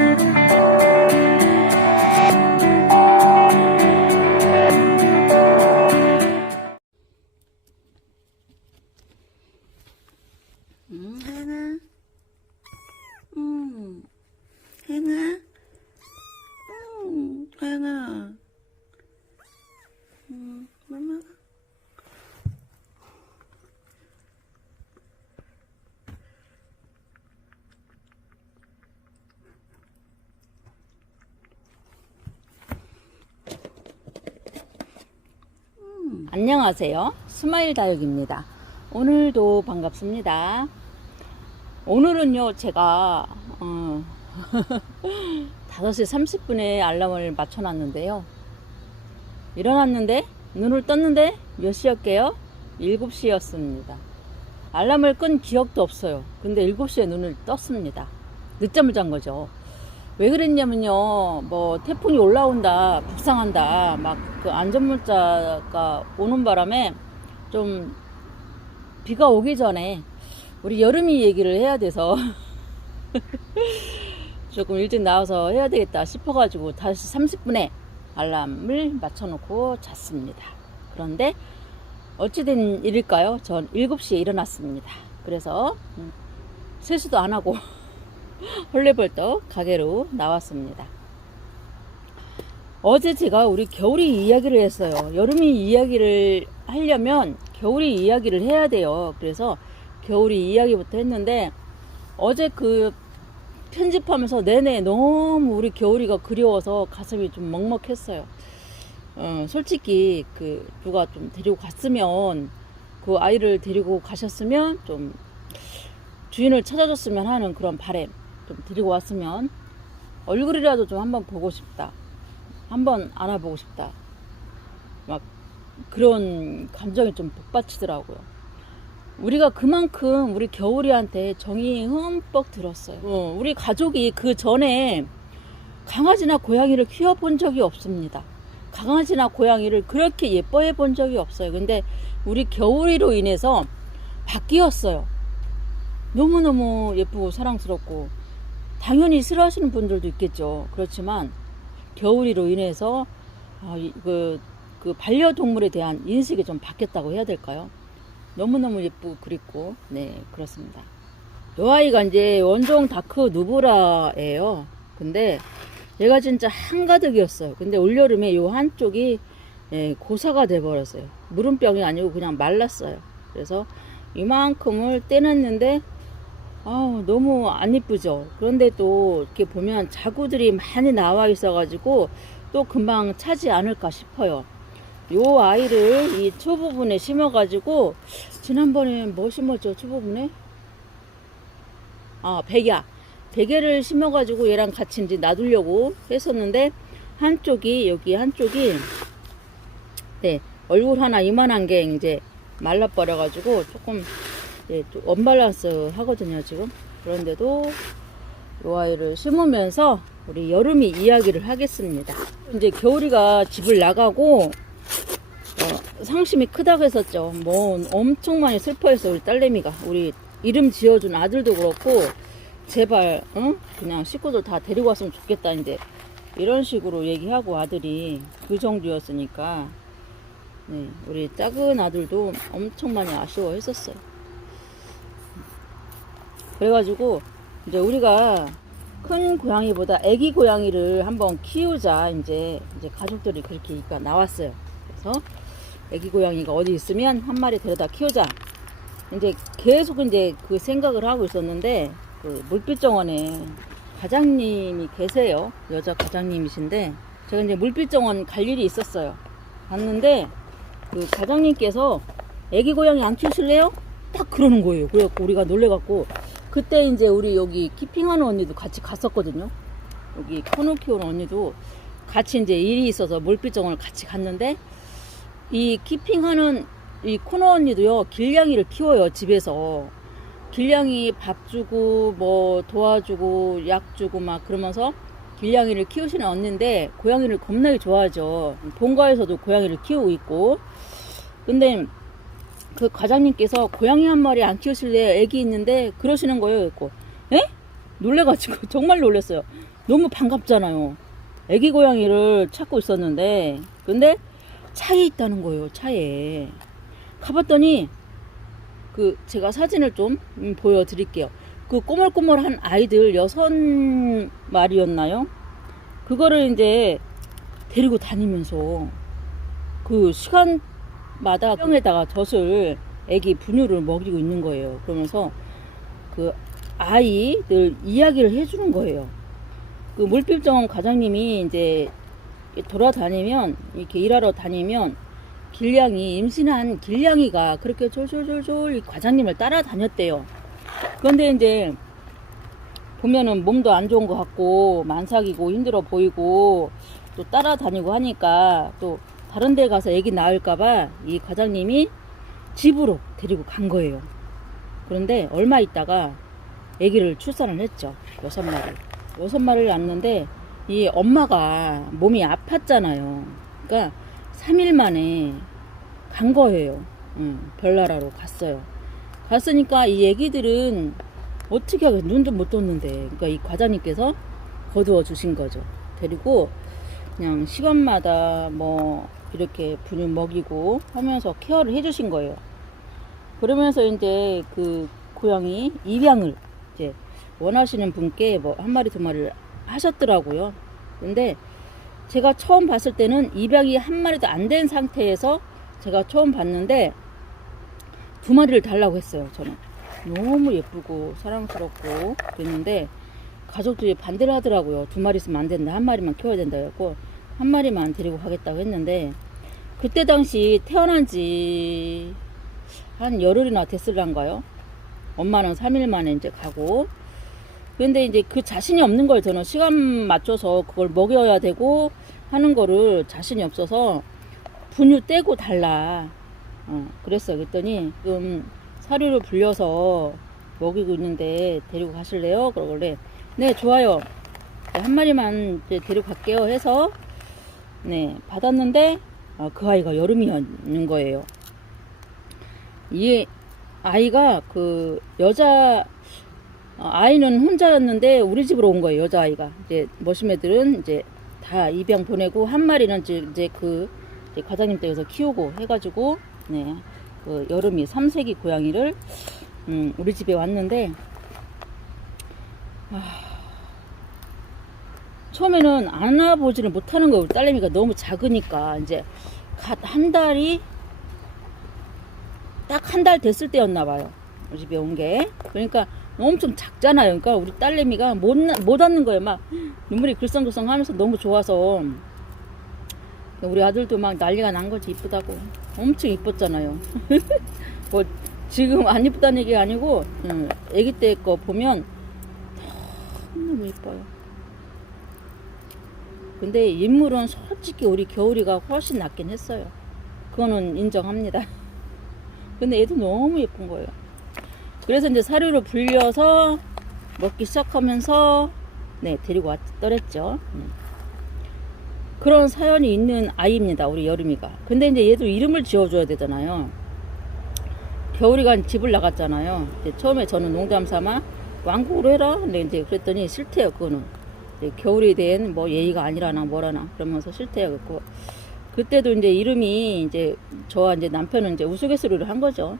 행아, 행아, 행아, 엄마가. 안녕하세요. 스마일 다육입니다. 오늘도 반갑습니다. 오늘은요, 제가 5시 30분에 알람을 맞춰놨는데요. 일어났는데 눈을 떴는데 몇 시였게요? 7시였습니다. 알람을 끈 기억도 없어요. 근데 7시에 눈을 떴습니다. 늦잠을 잔 거죠. 왜 그랬냐면요, 뭐 태풍이 올라온다, 북상한다, 막 그 안전문자가 오는 바람에 좀 비가 오기 전에 우리 여름이 얘기를 해야 돼서 조금 일찍 나와서 해야 되겠다 싶어가지고 5시 30분에 알람을 맞춰놓고 잤습니다. 그런데 어찌된 일일까요? 전 7시에 일어났습니다. 그래서 세수도 안 하고 헐레벌떡 가게로 나왔습니다. 어제 제가 우리 겨울이 이야기를 했어요. 여름이 이야기를 하려면 겨울이 이야기를 해야 돼요. 그래서 겨울이 이야기부터 했는데 어제 그 편집하면서 내내 너무 우리 겨울이가 그리워서 가슴이 좀 먹먹했어요. 솔직히 그 누가 좀 데리고 갔으면, 그 아이를 데리고 가셨으면 좀 주인을 찾아줬으면 하는 그런 바람, 좀 데리고 왔으면 얼굴이라도 좀 한번 보고 싶다, 한번 안아보고 싶다, 막 그런 감정이 좀 복받치더라고요. 우리가 그만큼 우리 겨울이한테 정이 흠뻑 들었어요. 우리 가족이 그 전에 강아지나 고양이를 키워본 적이 없습니다. 강아지나 고양이를 그렇게 예뻐해 본 적이 없어요. 근데 우리 겨울이로 인해서 바뀌었어요. 너무너무 예쁘고 사랑스럽고, 당연히 싫어하시는 분들도 있겠죠. 그렇지만 겨울이로 인해서 그 반려동물에 대한 인식이 좀 바뀌었다고 해야 될까요? 너무너무 예쁘고 그립고, 네, 그렇습니다. 이 아이가 이제 원종 다크 누브라예요. 근데 얘가 진짜 한가득이었어요. 근데 올여름에 요 한쪽이 고사가 돼버렸어요. 무름병이 아니고 그냥 말랐어요. 그래서 이만큼을 떼냈는데 너무 안 이쁘죠. 그런데 또 이렇게 보면 자구들이 많이 나와 있어 가지고 또 금방 차지 않을까 싶어요. 요 아이를 이 초부분에 심어 가지고, 지난번에 뭐 심었죠? 초부분에 베개를 심어 가지고 얘랑 같이 이제 놔두려고 했었는데, 여기 한쪽이 네, 얼굴 하나 이만한 게 이제 말라버려 가지고 조금 좀 언밸런스 하거든요 지금. 그런데도 이 아이를 심으면서 우리 여름이 이야기를 하겠습니다. 이제 겨울이가 집을 나가고 상심이 크다고 했었죠. 뭐 엄청 많이 슬퍼했어 우리 딸내미가. 우리 이름 지어준 아들도 그렇고, 제발 그냥 식구들 다 데리고 왔으면 좋겠다, 이제 이런 식으로 얘기하고, 아들이 그 정도였으니까 네, 우리 작은 아들도 엄청 많이 아쉬워했었어요. 그래가지고 이제 우리가 큰 고양이보다 애기 고양이를 한번 키우자, 이제 가족들이 그렇게 나왔어요. 그래서 애기 고양이가 어디 있으면 한 마리 데려다 키우자, 이제 계속 이제 그 생각을 하고 있었는데, 그 물빛정원에 과장님이 계세요. 여자 과장님이신데, 제가 이제 물빛정원 갈 일이 있었어요. 갔는데 그 과장님께서 애기 고양이 안 키우실래요? 딱 그러는 거예요. 그래갖고 우리가 놀래갖고, 그때 이제 우리 여기 키핑하는 언니도 같이 갔었거든요. 여기 코너 키우는 언니도 같이 이제 일이 있어서 물빛정원을 같이 갔는데, 이 키핑하는 이 코너 언니도요, 길냥이를 키워요. 집에서 길냥이 밥 주고 뭐 도와주고 약 주고 막 그러면서 길냥이를 키우시는 언니인데, 고양이를 겁나게 좋아하죠. 본가에서도 고양이를 키우고 있고. 근데 그 과장님께서 고양이 한 마리 안 키우실래요? 애기 있는데 그러시는 거예요. 그랬고, 에? 놀래가지고 정말 놀랐어요. 너무 반갑잖아요. 애기 고양이를 찾고 있었는데, 근데 차에 있다는 거예요. 차에. 가봤더니 제가 사진을 좀 보여드릴게요. 그 꼬물꼬물한 아이들 6마리였나요? 그거를 이제 데리고 다니면서 그 시간마다 병에다가 젖을 애기 분유를 먹이고 있는 거예요. 그러면서 그 아이들 이야기를 해주는 거예요. 그 물빛정원 과장님이 이제 돌아다니면, 이렇게 일하러 다니면 임신한 길냥이가 그렇게 졸졸졸졸 과장님을 따라다녔대요. 그런데 이제 보면은 몸도 안 좋은 것 같고 만삭이고 힘들어 보이고 또 따라다니고 하니까 또 다른 데 가서 애기 낳을까봐 이 과장님이 집으로 데리고 간 거예요. 그런데 얼마 있다가 애기를 출산을 했죠. 6마리를 낳았는데 이 엄마가 몸이 아팠잖아요. 그러니까 3일 만에 간 거예요. 별나라로 갔어요. 갔으니까 이 애기들은 어떻게 하겠어. 눈도 못 떴는데. 그러니까 이 과장님께서 거두어 주신 거죠. 데리고 그냥 시간마다 뭐 이렇게 분유 먹이고 하면서 케어를 해주신 거예요. 그러면서 이제 그 고양이 입양을 이제 원하시는 분께 뭐 1마리 2마리를 하셨더라고요. 근데 제가 처음 봤을 때는 입양이 1마리도 안 된 상태에서 제가 처음 봤는데 2마리를 달라고 했어요. 저는 너무 예쁘고 사랑스럽고 그랬는데 가족들이 반대를 하더라고요. 2마리 있으면 안 된다, 1마리만 키워야 된다 해갖고 1마리만 데리고 가겠다고 했는데, 그때 당시 태어난 지 한 열흘이나 됐을란가요? 엄마는 3일 만에 이제 가고. 근데 이제 그 자신이 없는 거예요. 저는 시간 맞춰서 그걸 먹여야 되고 하는 거를 자신이 없어서 분유 떼고 달라. 그랬어요. 그랬더니 지금 사료를 불려서 먹이고 있는데 데리고 가실래요? 그러길래 네, 좋아요. 1마리만 이제 데리고 갈게요 해서 네, 받았는데 그 아이가 여름이었는 거예요. 이 아이가 그 여자 아이는 혼자였는데 우리 집으로 온 거예요. 여자아이가. 이제 머시매들은 이제 다 입양 보내고 1마리는 이제 이제 과장님 댁에서 키우고 해가지고 네, 그 여름이 3세기 고양이를 우리 집에 왔는데 처음에는 안아보지를 못하는 거예요. 우리 딸내미가 너무 작으니까. 이제 갓 한 달이 딱 1달 됐을 때였나 봐요. 우리 집에 온 게. 그러니까 엄청 작잖아요. 그러니까 우리 딸내미가 못 앉는 거예요. 막 눈물이 글썽글썽 하면서 너무 좋아서. 우리 아들도 막 난리가 난 거지. 이쁘다고. 엄청 이뻤잖아요. 뭐 지금 안 이쁘다는 얘기 아니고 아기 때 거 보면 너무 이뻐요. 근데 인물은 솔직히 우리 겨울이가 훨씬 낫긴 했어요. 그거는 인정합니다. 근데 애도 너무 예쁜 거예요. 그래서 이제 사료를 불려서 먹기 시작하면서 네, 데리고 왔더랬죠. 그런 사연이 있는 아이입니다. 우리 여름이가. 근데 이제 얘도 이름을 지어줘야 되잖아요. 겨울이가 집을 나갔잖아요. 이제 처음에 저는 농담 삼아 왕국으로 해라. 근데 이제 그랬더니 싫대요. 그거는 이제 겨울에 대한 뭐 예의가 아니라나 뭐라나 그러면서 싫대요. 그때도 이제 이름이 이제 저와 이제 남편은 이제 우스갯소리를 한 거죠.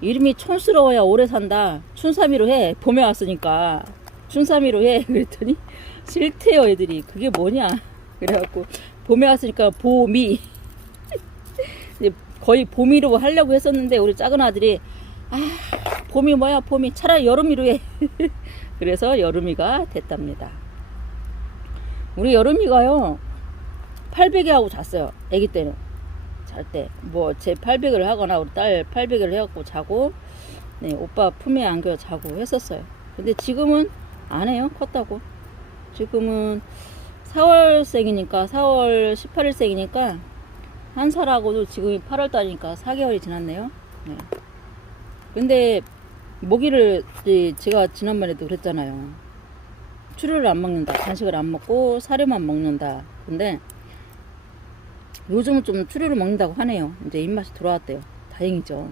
이름이 촌스러워야 오래 산다. 춘삼이로 해. 봄에 왔으니까 춘삼이로 해. 그랬더니 싫대요. 애들이. 그게 뭐냐. 그래갖고 봄에 왔으니까 봄이 거의 봄이로 하려고 했었는데 우리 작은 아들이 봄이 뭐야 봄이 차라리 여름이로 해. 그래서 여름이가 됐답니다. 우리 여름이가요 800에 하고 잤어요. 아기 때는 잘 때 뭐 제 800을 하거나 우리 딸 800을 해갖고 자고 네, 오빠 품에 안겨 자고 했었어요. 근데 지금은 안 해요. 컸다고. 지금은 4월생이니까 4월 18일생이니까 한 살하고도 지금이 8월달이니까 4개월이 지났네요. 네. 근데 모기를 제가 지난번에도 그랬잖아요. 추루를 안 먹는다. 간식을 안 먹고 사료만 먹는다. 근데 요즘은 좀 추루를 먹는다고 하네요. 이제 입맛이 돌아왔대요. 다행이죠.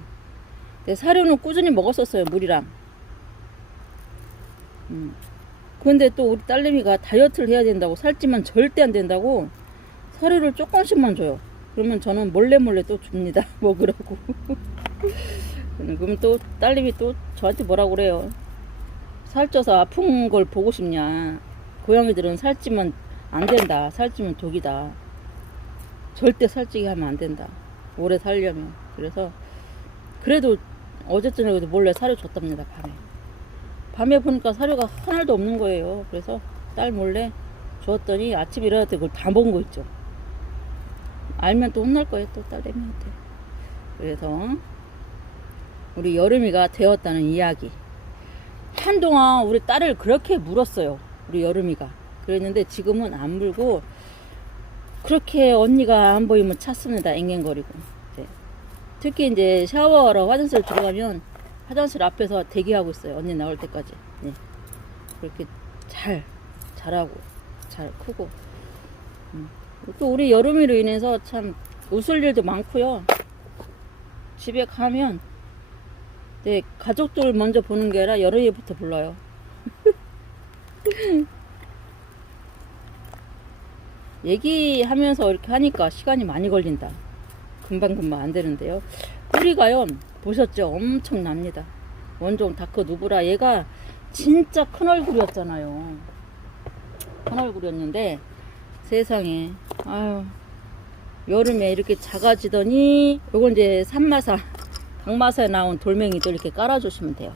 근데 사료는 꾸준히 먹었었어요. 물이랑. 근데 또 우리 딸내미가 다이어트를 해야 된다고, 살찌면 절대 안 된다고 사료를 조금씩만 줘요. 그러면 저는 몰래 또 줍니다. 먹으라고. 그럼 또 딸내미 또 저한테 뭐라고 그래요. 살쪄서 아픈 걸 보고 싶냐. 고양이들은 살찌면 안 된다. 살찌면 독이다. 절대 살찌게 하면 안 된다. 오래 살려면. 그래서 그래도 어제 저녁에도 몰래 사료 줬답니다. 밤에 보니까 사료가 하나도 없는 거예요. 그래서 딸 몰래 줬더니 아침에 일어날 때 그걸 다 먹은 거 있죠. 알면 또 혼날 거예요. 또 딸내미한테. 그래서 우리 여름이가 되었다는 이야기. 한동안 우리 딸을 그렇게 물었어요. 우리 여름이가. 그랬는데 지금은 안 물고 그렇게 언니가 안 보이면 찾습니다. 앵앵거리고. 네. 특히 이제 샤워하러 화장실 들어가면 화장실 앞에서 대기하고 있어요. 언니 나올 때까지. 네. 그렇게 잘하고 잘 크고. 또 우리 여름이로 인해서 참 웃을 일도 많고요. 집에 가면 네, 가족들 먼저 보는 게 아니라 여름이부터 불러요. 얘기하면서 이렇게 하니까 시간이 많이 걸린다. 금방 안 되는데요. 뿌리가요, 보셨죠? 엄청납니다. 원종 다크 누브라. 얘가 진짜 큰 얼굴이었잖아요. 큰 얼굴이었는데 세상에, 아유, 여름에 이렇게 작아지더니 요건 이제 산마사, 강마사에 나온 돌멩이도 이렇게 깔아주시면 돼요.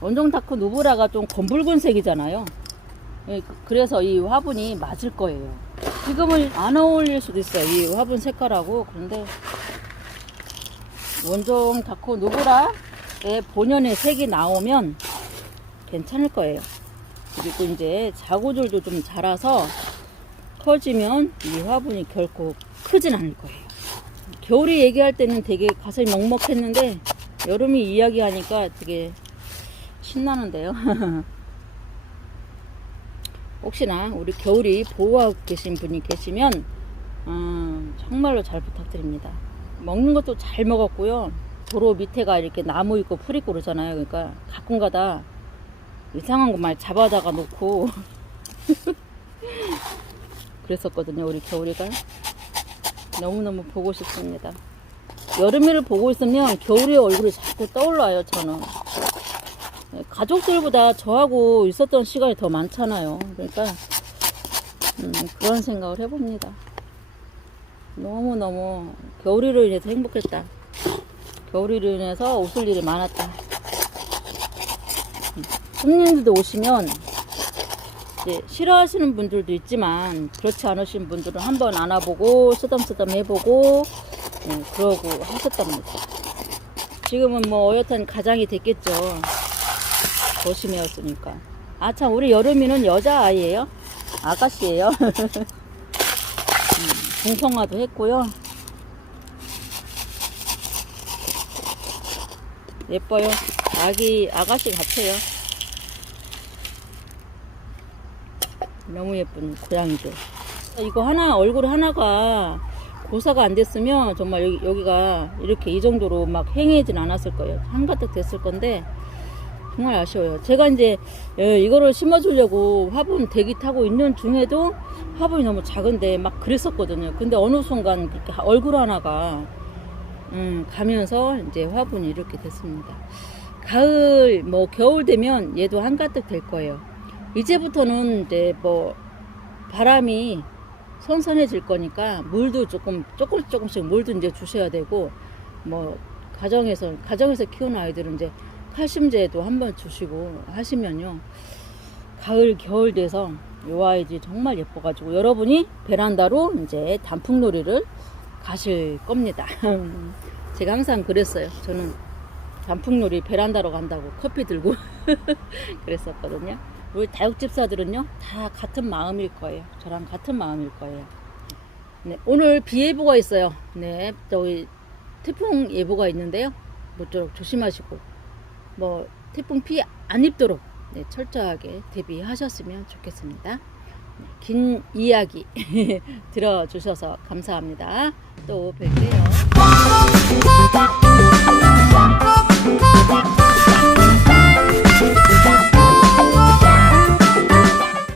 원종 다크 누브라가 좀 검붉은색이잖아요. 그래서 이 화분이 맞을 거예요. 지금은 안 어울릴 수도 있어요. 이 화분 색깔하고. 그런데 원종 다크 누브라의 본연의 색이 나오면 괜찮을 거예요. 그리고 이제 자구줄도 좀 자라서 커지면 이 화분이 결코 크진 않을 거예요. 겨울이 얘기할 때는 되게 가슴이 먹먹했는데 여름이 이야기하니까 되게 신나는데요. 혹시나 우리 겨울이 보호하고 계신 분이 계시면 정말로 잘 부탁드립니다. 먹는 것도 잘 먹었고요. 도로 밑에가 이렇게 나무 있고 풀 있고 그러잖아요. 그러니까 가끔가다 이상한 거 많이 잡아다가 놓고 그랬었거든요. 우리 겨울이가. 너무너무 보고 싶습니다. 여름이를 보고 있으면 겨울의 얼굴이 자꾸 떠올라요. 저는 가족들보다 저하고 있었던 시간이 더 많잖아요. 그러니까 그런 생각을 해봅니다. 너무너무 겨울이로 인해서 행복했다. 겨울이로 인해서 웃을 일이 많았다. 손님들도 오시면 이제 싫어하시는 분들도 있지만 그렇지 않으신 분들은 한번 안아보고 쓰담쓰담 해보고 그러고 하셨답니다. 지금은 뭐 어엿한 가장이 됐겠죠. 조심해왔으니까. 아 참, 우리 여름이는 여자아이예요. 아가씨예요. 중성화도 했고요. 예뻐요. 아가씨 같아요. 너무 예쁜 고양이들. 이거 하나, 얼굴 하나가 고사가 안 됐으면 정말 여기가 이렇게 이 정도로 막 행해진 않았을 거예요. 한가득 됐을 건데 정말 아쉬워요. 제가 이제 이거를 심어주려고 화분 대기 타고 있는 중에도 화분이 너무 작은데 막 그랬었거든요. 근데 어느 순간 그렇게 얼굴 하나가 가면서 이제 화분이 이렇게 됐습니다. 가을 뭐 겨울 되면 얘도 한가득 될 거예요. 이제부터는 이제 뭐 바람이 선선해질 거니까 물도 조금씩 물도 이제 주셔야 되고, 뭐 가정에서 키우는 아이들은 이제 칼슘제도 한번 주시고 하시면요, 가을 겨울 돼서 요 아이들이 정말 예뻐가지고 여러분이 베란다로 이제 단풍놀이를 가실 겁니다. 제가 항상 그랬어요. 저는 단풍놀이 베란다로 간다고 커피 들고 그랬었거든요. 우리 다육집사들은요 다 같은 마음일 거예요. 저랑 같은 마음일 거예요. 네, 오늘 비 예보가 있어요. 네, 저기 태풍 예보가 있는데요. 모쪼록 조심하시고 뭐 태풍 피해 안 입도록 철저하게 대비하셨으면 좋겠습니다. 긴 이야기 들어주셔서 감사합니다. 또 뵐게요.